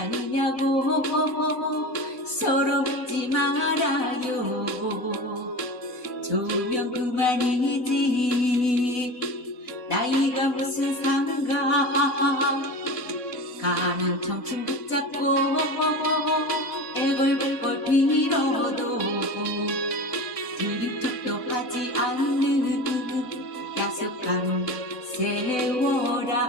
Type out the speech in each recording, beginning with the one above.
반이냐고. 서로 묻지 말아요. 조명 그만이지. 나이가 무슨 상관 가는 청춘 붙잡고 애걸복걸 빌어도 들은 척도 하지 않는 야속한 세월아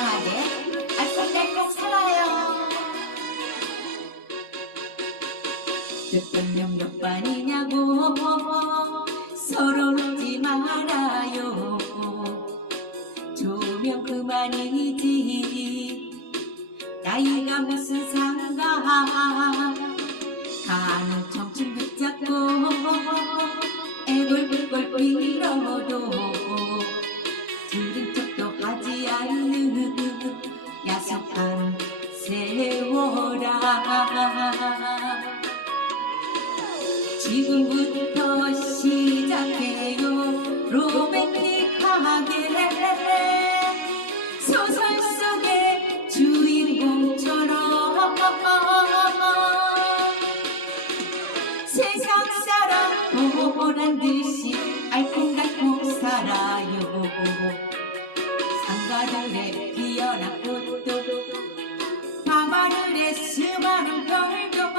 건강하게. 알콩달콩 살아요. 몇 번 명 몇 반이냐고. 서로 묻지 말아요. 조명 그만이지. 나이가 무슨 상관. 가는 청춘 붙잡 지금부터 시작해요. 로맨틱하게 소설 속의 주인공처럼. 세상 사람 보란 듯이 알콩달콩 살아요. 상가들에 피어난 꽃도 밤하늘에 수많은 별도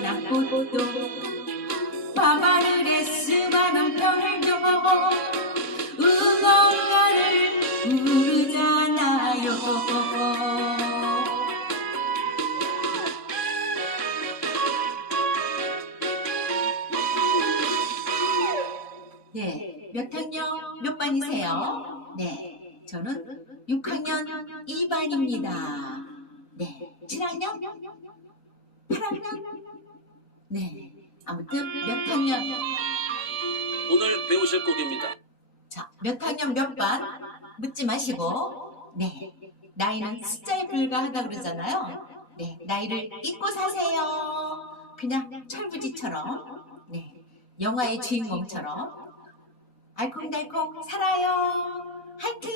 꽃도 밤하늘에 수많은 별도 응원가를 부르잖아요 네, 몇 학년 몇 반이세요? 네, 저는 6학년 2반입니다. 네, 7학년? 8학년? 네, 아무튼 몇 학년? 오늘 배우실 곡입니다. 자, 몇 학년 몇 반? 묻지 마시고, 네, 나이는 숫자에 불과하다 그러잖아요. 네, 나이를 잊고 사세요. 그냥 철부지처럼, 네, 영화의 주인공처럼 알콩달콩 살아요. 화이팅!